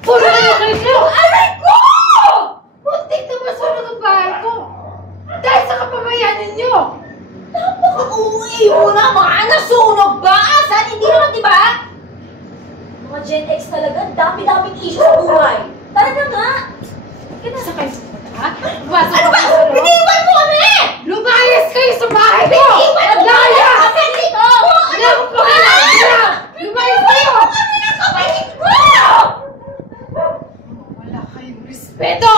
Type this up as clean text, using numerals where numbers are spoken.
Puro kayo kayo! Aray ko! Muntik na masunog ang bahay ko! Dahil sa kapamayan ninyo! Napaka-uwi mo na! Mga nasunog ba? Asan? Hindi naman, di ba? Mga Gen X talaga, dami-daming issue sa buhay. Tara na nga! Sa kayo sa puta, ha? Pumasok ano ba? Biniwan mo kami! Lumayas kayo sa bahay ko! Biniwan mo Laya! kami dito! Hindi ako pakialam! Lumayas kayo! Kami ng kapatid ko! Wala kayong respeto!